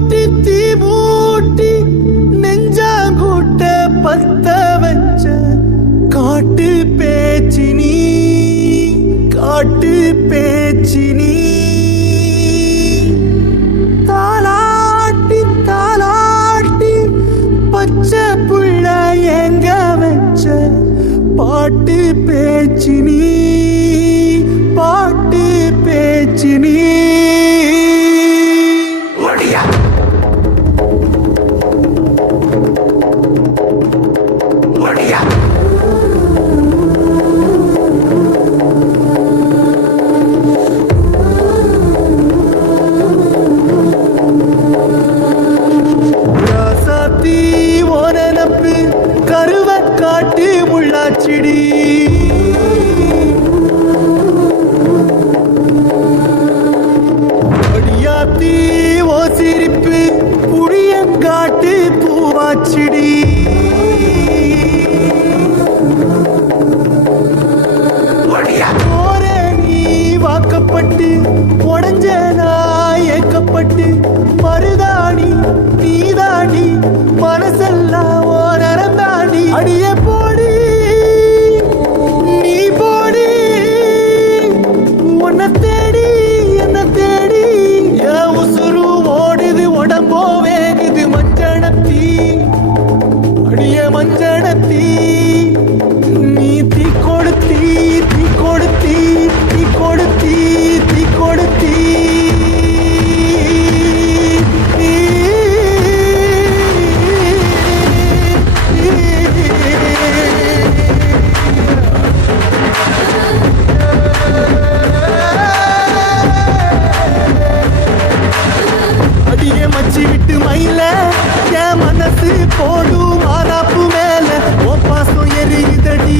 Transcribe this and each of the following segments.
மூட்டி தீ மூட்டி நெஞ்சாங்கூட்ட பத்த வச்ச காட்டு பேச்சினி காட்டு பேச்சினி தாலாட்டி தாலாட்டி பச்சை புள்ள எங்க வச்ச பாட்டு பேச்சினி பாட்டு பேச்சினி கருவ காட்டு முள்ளாச்சிடி அடியாத்தி ஓ சிரிப்பு புளியங்காட்டு பூவாச்சிடி போற நீ வாக்கப்பட்டு உடஞ்ச நான் ஏக்கப்பட்டு மருதாணி நீதாண்டி மனசெல்லாம் அடிய போடி நீ போடி உன்னை தேடி என்ன தேடி என் உசுரு ஓடுது உடம்போ வேகுது மஞ்சனத்தி அடிய மஞ்சனத்தி நீ தீ கொடுத்தி தீ கொடுத்தி தீ கொடுத்தி தீ கொடுத்தி மச்சி விட்டு மயில என் மனசு போடும் மாறாப்பு மேல ஓ பாசம் எரியுதடி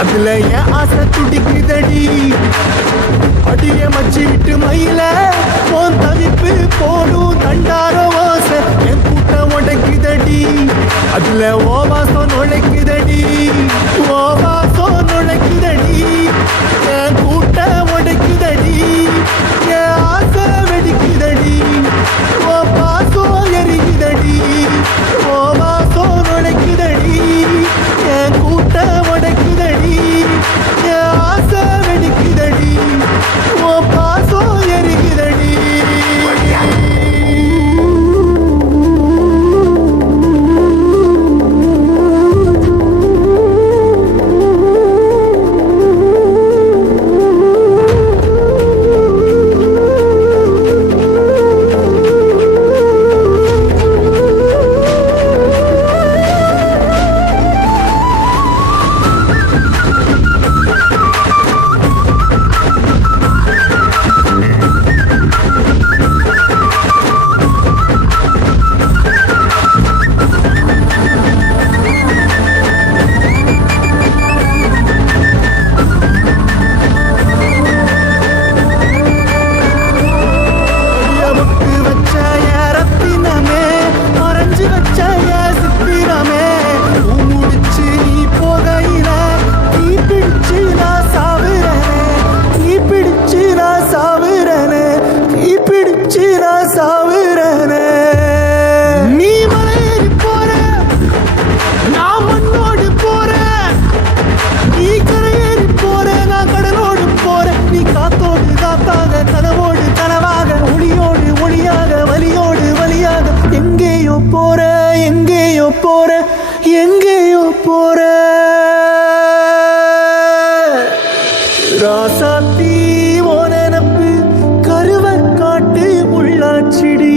அதுல என் ஆசை துடிக்குதடி அடிய மச்சி விட்டு மயில உன் தவிப்பு போடும் தண்டார ஓசை என் கூட்டம் உடைக்குதடி அதுல ஓ வாசம் நுழைக்குதடி ஓ வாசம் நுழைக்குதடி என் கூட்டம் உடைக்குதடி என் ஆசை வெடிக்குதடி ஓ பாசம் எரிக்குதடி ஓ வாசம் நுழைக்குதடி என் கூட்டம் உடைக்குதடி என் ஆசை வெடிக்குதடி ஓ பாசம் எரிக்குதடி எங்கேயோ போற ராசாத்தி ஓ நினப்பு கருவ காட்டு முள்ளாச்சிடி